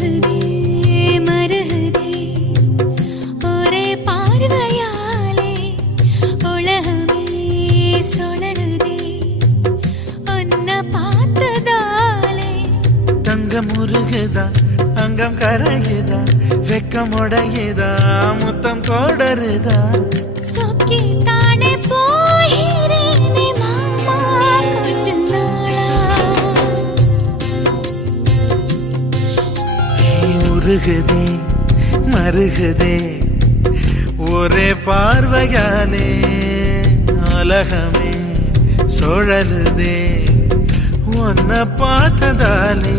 உருகுதே மருகுதே ஒரே பார்வையாலே உலகமே சுழலுதே உன்னை பார்த்ததாலே தங்கம் உருகுதா அங்கம் கரையுதா வெக்கம் உடையுதா முத்தம் கோடருதா சொக்கி தானே போகிறேனே மாமா கொஞ்ச நாளா உருகுதே மருகுதே ஒரே பார்வையாலே உலகமே சுழலுதே உன்னை பார்த்ததாலே